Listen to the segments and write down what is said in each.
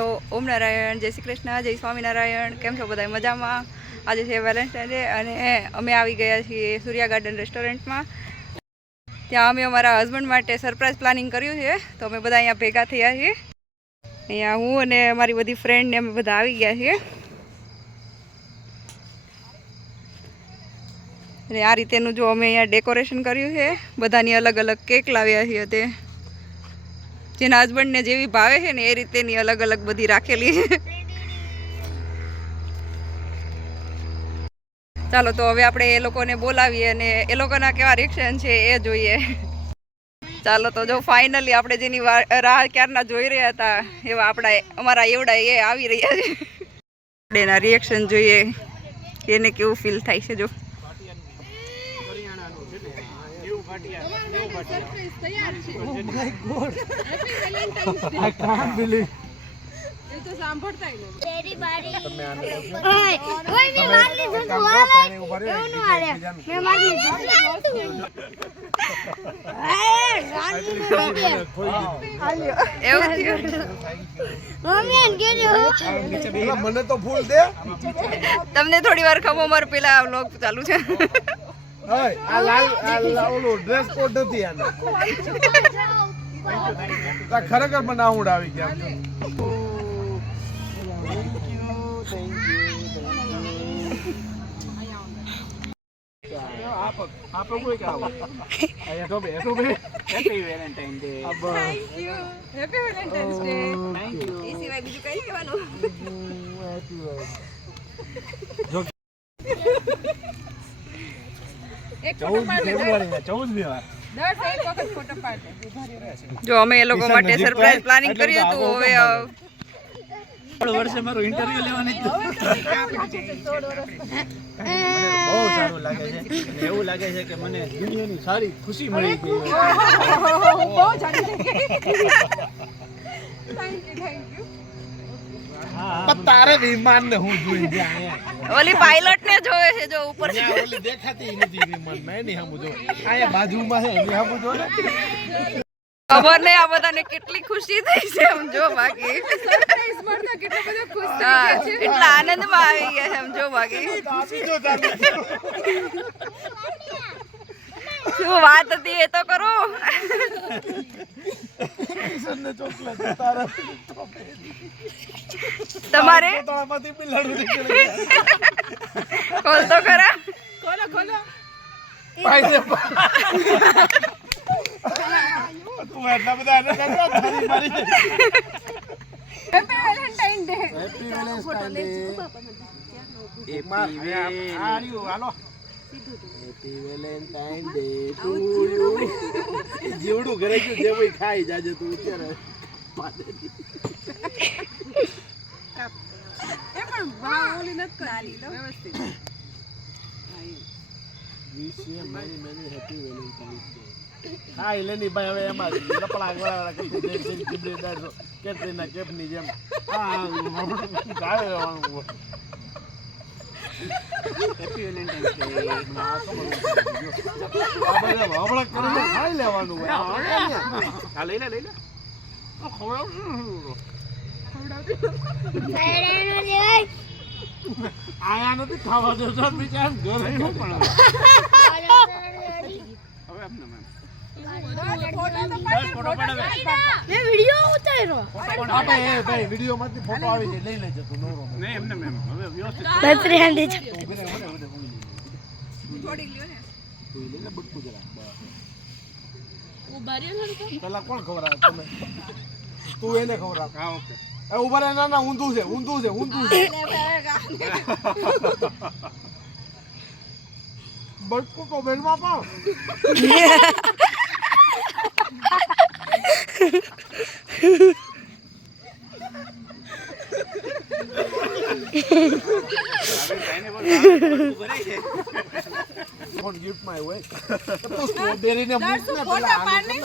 ઓમ નારાયણ, જય શ્રી કૃષ્ણ, જય સ્વામિનારાયણ. કેમ છો બધા? મજામાં? આજે છે વેલેન્ટાઇન ડે અને અમે આવી ગયા છીએ સૂર્યા ગાર્ડન રેસ્ટોરન્ટમાં. ત્યાં અમે અમારા હસબન્ડ માટે સરપ્રાઈઝ પ્લાનિંગ કર્યું છે, તો અમે બધા અહીંયા ભેગા થયા છીએ. અહીંયા હું અને મારી બધી ફ્રેન્ડને અમે બધા આવી ગયા છીએ. અને આ રીતેનું જો અમે અહીંયા ડેકોરેશન કર્યું છે, બધાની અલગ અલગ કેક લાવ્યા છીએ. તે જેના હસબન્ડને જેવી ભાવે છે ને એ રીતેની અલગ અલગ બધી રાખેલી છે. ચાલો તો હવે આપણે એ લોકોને બોલાવીએ અને એ લોકોના કેવા રિએક્શન છે એ જોઈએ. ચાલો તો જો ફાઇનલી આપણે જેની રાહ ક્યારના જોઈ રહ્યા હતા એવા અમારા એવડા એ આવી રહ્યા છે. આપણે એના રિએક્શન જોઈએ એને કેવું ફીલ થાય છે. જો મને તો ફૂલ દે. તમને થોડી વાર ખમો, મારે પેલા વ્લોગ ચાલુ છે. ડ્રેસ કોડ નથી આને. ખરેખર મને આવડી ગયા. જો અમે એ લોકો માટે સરપ્રાઈઝ પ્લાનિંગ કર્યું હતું. હવે વર્ષે મારું ઇન્ટરવ્યુ લેવાની બહુ સારું લાગે છે. એવું લાગે છે કે મને દુનિયાની સારી ખુશી મળી ગઈ. તારે વિમાન ને હું જોઈ ગયા. ઓલી પાયલટ ને જોવે છે જો ઉપર ઓલી દેખાતી નથી વિમાન. મેં નહીં હમું જો અહીંયા બાજુમાં છે એની હમું જો ને. ખબર નહીં આ બધાને કેટલી ખુશી થઈ છે એમ જો. બાકી એટલા આનંદમાં આવી ગયા છે એમ જો. બાકી શું વાત હતી એ તો કરો. તમારે ખોલ તો ખરા. ખોલો. તું એટલા બધા happy Valentine day. Happy Valentine day. Happy Valentine day to you. જીવડું ઘરે ગયું જે ભાઈ ખાઈ જાજે તું અત્યારે. એ પણ ઓલી નથી કરી વ્યવસ્થિત. Wish you many happy Valentine day. ખાઈ લેની ભાઈ. હવે એમાં લપડા ગળા કરતી કેટરીના કેફની જેમ હેપી વેલેન્ટાઇન ડે. ખાઈ લેવાનું હોય. લઈ લે આયા નથી ખાવા દો સર બિચાર ઘરે શું પણ. હવે આપને મેમ વિડીયો માંથી ફોટો આવી જાય લઈ લેજે તું. નવરો નહીં એમને મેમ હવે વ્યવસ્થિત પેલા કોણ ખવડાવે? તમે. તું એને ખવડાવ. હા ઓકે. ઉભા રહે. ના ઊંધું છે. બટકું તો બેનમાં પાવ. કોણ ગિફ્ટ માં આવ્યો? તો સ્ટ્રોબેરી ને મૂક ને પેલા આને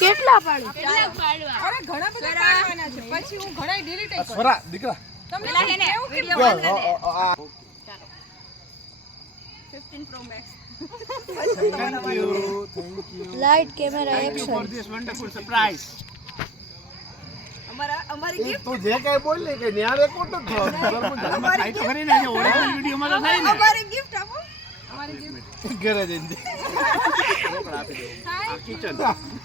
કેટલા પાડવા? અરે ઘણા બધા પાડવાના છે. પછી હું ઘણા ડિલીટ કરી. સ્વરા દીકરા તમને એવું વિડિયો બંધ કરી દે. 15 Pro Max. Thank you. Light camera Thank you action. for this wonderful surprise. એ તું જે કાંઈ બોલ ને કે ન્યા રેકોર્ડ જ થયો. થાય તો ખરી ને જે ઓરિજિનલ વિડીયોમાં તો થાય ને ઘરે જઈને કિચન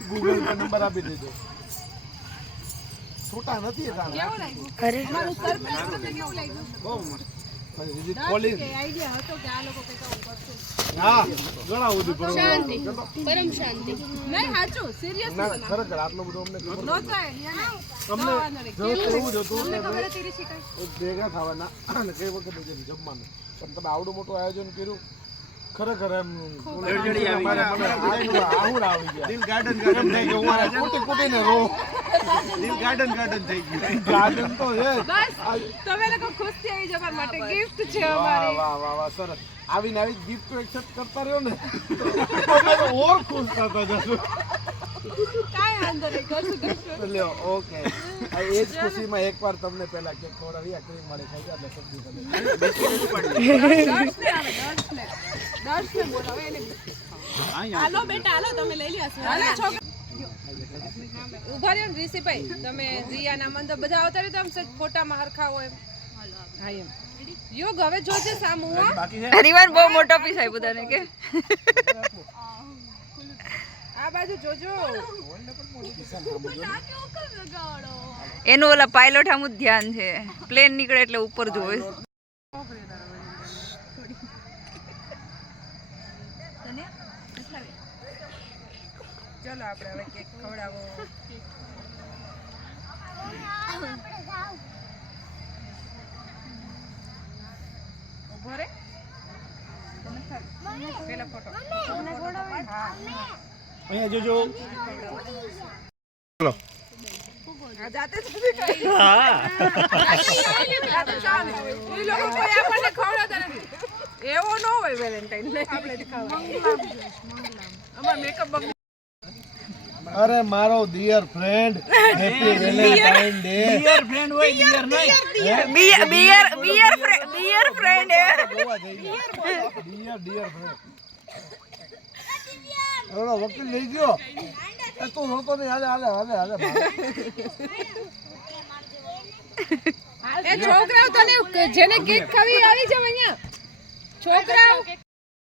ગૂગલ પર નંબર આપી દેજો. છૂટા નથી તારા. બહુ મસ્ત વિઝિટ કોલિંગ. હા ઘણા બધું બરોબર. પરમ શાંતિ નહીં સાચું સિરિયસ ના ખરેખર આટલું બધું અમને ખબર નથી. અમને જો એવું જ હતું કે ભેગા થવાના અને કઈ વખત જમવાનું પણ તમે આવડું મોટું આયોજન કર્યું ખરેખર એમ જડજડી આવી મને આહુડ આવી ગયા. દિલ ગાર્ડન એમ ગાર્ડન થાય કે હું આ કૂટી કૂટીને રોઉં. દિલ ગાર્ડન ગાર્ડન થઈ ગયું ગાર્ડન તો છે જ. તમે લોકો ખુશ થઈ જવા માટે ગિફ્ટ છે વાહ વાહ વાહ વાહ સરસ. આવીને આવી ગિફ્ટ એક્સેપ્ટ કરતા રહ્યો ને તો અમે ઓર ખુશ થતા જશું. કાંઈ વાંધો નહીં કરશું લ્યો ઓકે આ એ જ ખુશીમાં એકવાર તમને પહેલા કેક ખવડાવી આ ક્રીમ વાળી ખાઈ ગયા એટલે સબ્જી બની. દર્શને બોલાવે એને હાલો બેટા હાલો તમે લઈ લ્યો હાલો છોકરા ઉભા રહ્યો ને ઋષિભાઈ તમે જીયાના મંદ બધા આવતા રહ્યો તો આમ સજ ફોટામાં હરખા હોય હા એમ યોગ હવે જોજે સામુ હો બાકી છે હરિવાર બહુ મોટો પીસ આપ્યો તને કે આ બાજુ જોજો એનું ઓલા પાયલોટ આમ જ ધ્યાન છે પ્લેન નીકળે એટલે ઉપર જોવે ચલો આપણે હવે કેક ખવડાવો ઉભો રે પેલા ફોટો અહીંયા જોજો ચલો આ જાતે જ ઊભી કરી હા ઈ લોકો કોઈ આપણને ખવડાવતા નથી એવો ન હોય વેલેન્ટાઇન ડે આપણે અમાર મેકઅપ અરે મારો dear friend happy Valentine day. Dear friend હોય ડિયર નહીં બિયર ફ્રેન્ડ ગોવા જઈ ડિયર ફ્રેન્ડ. ઓલો વકીલ લઈ ગયો એ તું રોતો નહીં હાલે હાલે હાલે હાલે એ છોકરાઓ તને જેને કેક ખાવી આવી જાવ અહીંયા છોકરાઓ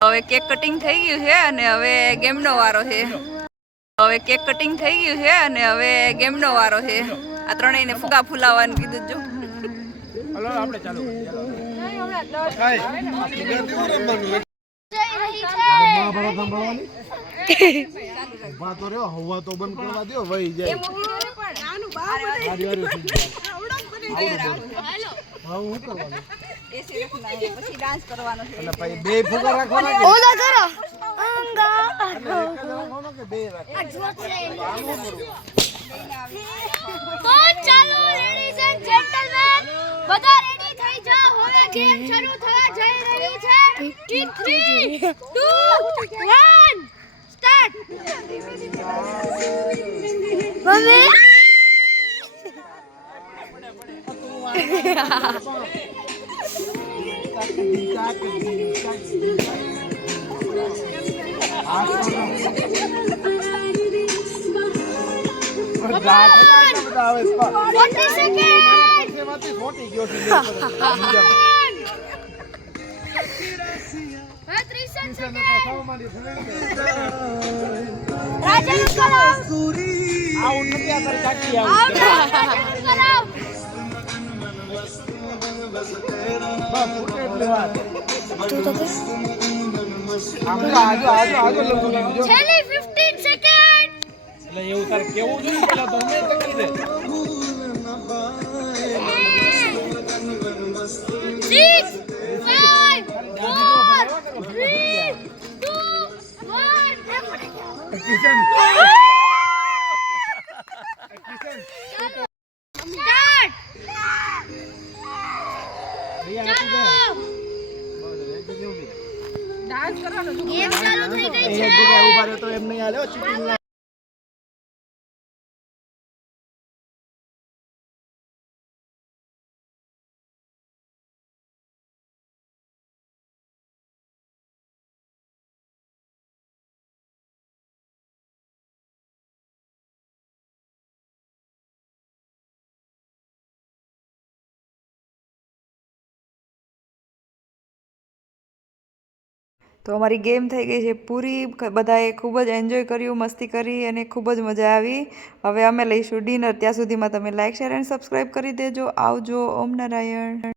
હવે કેક કટિંગ થઈ ગયું છે અને હવે ગેમનો વારો છે હવે કેક કટિંગ થઈ ગયું છે અને હવે ગેમનો વારો છે આ ત્રણેયને ફુગા ફુલાવવાનું કીધું જો હલો આપણે ચાલુ મહાભારત સાંભળવાની ઉભા તો રહ્યો હવા તો બંધ કરવા દો વહી જાય. હારી હારી થઈ જાય. હા હું કરવાનું પછી ડાન્સ કરવાનો છે એટલે પછી બે ફુગા રાખવાના કે ઓલા કરો એક જ રાખવાનો કે બે રાખવાના? તો ચાલો લેડીઝ એન્ડ જેન્ટલમેન બધા રેડી થઈ જાઓ હવે ગેમ શરૂ થવા જઈ રહી છે 3 2 1 સ્ટાર્ટ મમ્મી આવે 40 સેકન્ડ એમાંથી ફોટી ગયો છે હવે 30 સેકન્ડ રાજન રાજન કરો આવું નથી આ તારી કાકી આવો રાજન કરો બા ફૂટે એટલે વાત આજો આજો આજો લગુ દીજો છેલ્લી 15 સેકન્ડ એટલે એવું તારે કેવું જોઈએ પેલા તો અમે તકી દે 6 5 4 3 2 1 કિચન સ્ટાર્ટ રિયા આપી દે ડાન્સ કરવાનો ગેમ ચાલુ થઈ ગઈ એક છે જગ્યાએ ઉભા રહે તો એમ નહીં હાલે ચીટિંગ તો અમારી ગેમ થઈ ગઈ છે પૂરી, બધાએ ખૂબ જ એન્જોય કર્યું, મસ્તી કરી અને ખૂબ જ મજા આવી. હવે અમે લઈશું ડિનર. ત્યાં સુધીમાં તમે લાઇક, શેર એન્ડ સબસ્ક્રાઈબ કરી દેજો. આવજો. ઓમ નારાયણ.